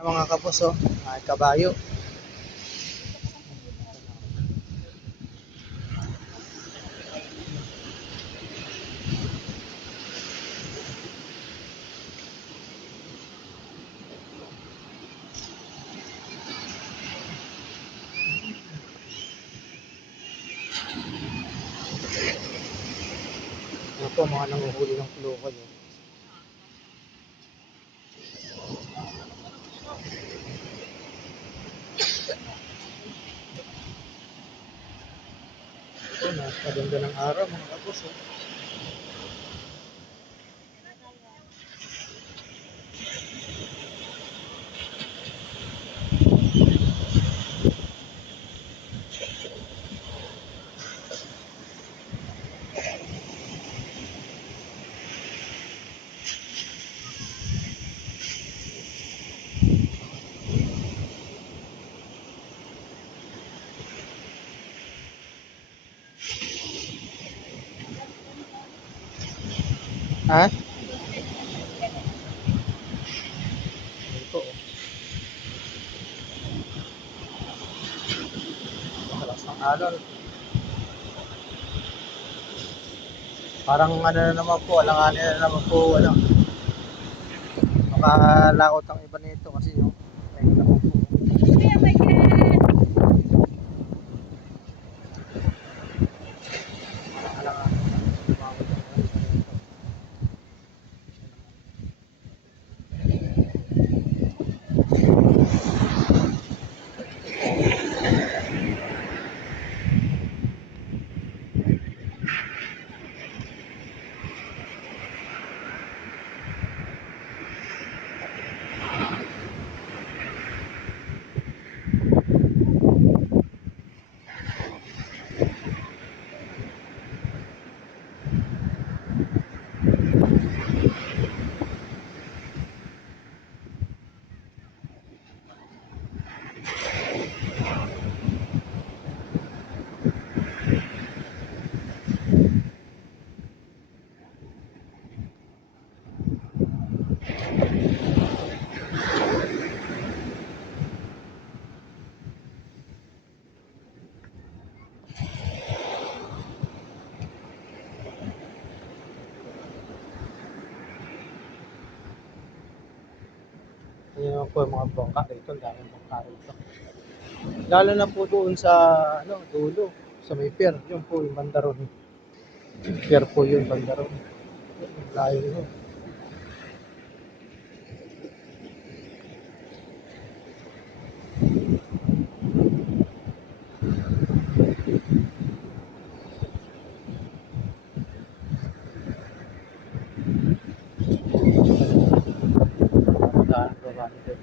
Mga kapuso, mga kabayo. Ano po, mga nanguhuli ng kulukay. Ito, napaganda ng araw mga kapuso. Ha? Ito, malakas ng alon. Parang ano na naman po, alanganin na naman po, ano, makalaot ang iba nito kasi yung ayun naman po. Alanganin na umabot ang iba nito. Yun naman po yung mga bangka rito, ang daming bangka rito. Lalo na po doon sa ano, dulo, sa may pier, yun po yung bandaron. Pier po yun, bandaron. Layo yun. Daan baba nito.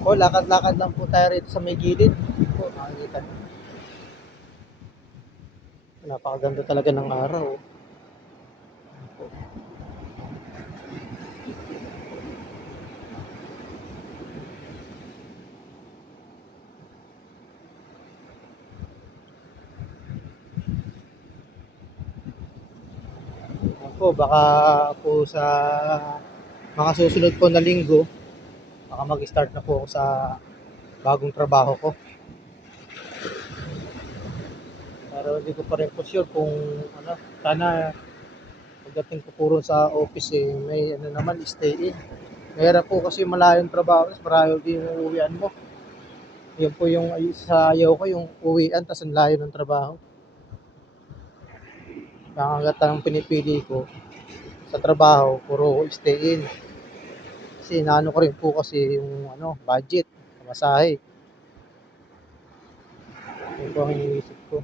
O, lakad-lakad lang po tayo rito sa may gilid. Po, makikita nyo. Napakaganda talaga ng araw. Po, baka po sa mga susunod po na linggo, baka mag-start na po ako sa bagong trabaho ko. Pero hindi ko pa rin po sure kung ano, sana pagdating ko puro sa office may ano naman, stay in. Mahirap po kasi malayong trabaho, marami din yung uuwian mo. Yan po yung sa ayaw ko, yung uwian, tas ang layo ng trabaho. Hanggat ang pinipili ko sa trabaho, puro stay in. Kasi inaano ko rin po kasi yung ano, budget, masahe. Yun po ang iniisip ko.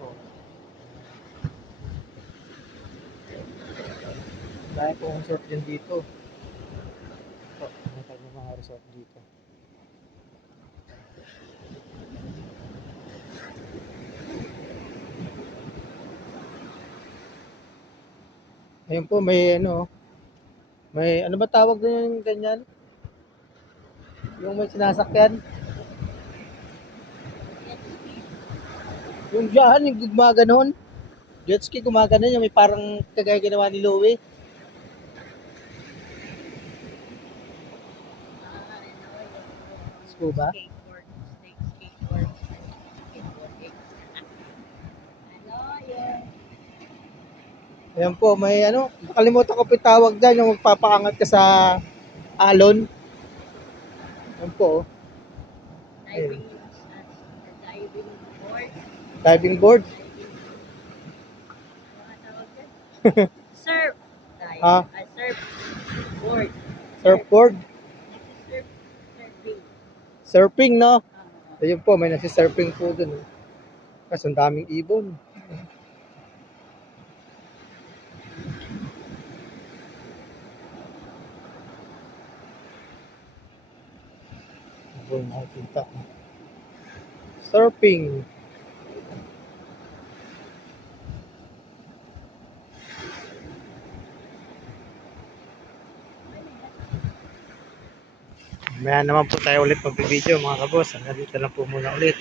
Oh. Dahil po ang resort din dito. So, may mga resort dito. Ayun po, may ano ba tawag doon yung ganyan? Yung may sinasakyan? Yung diyan, yung gumaganon. Jet ski gumaganon, yung may parang kagaya ginawa ni Louie. Scuba? Skateboard. Skateboarding. Ano yun? Ayan po, may nakalimutan ko po yung tawag dyan, yung magpapaangat ka sa alon. Ayan po, Diving. Diving board. diving board. Diving. Ano nga tawag dyan? Surf. Dive. Ah. Surf. Board. Surfboard. Surf. Surfing. Surfing, no? Ah. Ayun po, may nasi-surfing po dun. Kasi ang daming ibon. Ibon nakikita. Surfing. Maya naman po tayo ulit mag-video mga kabos. Hanggang dito lang po muna ulit.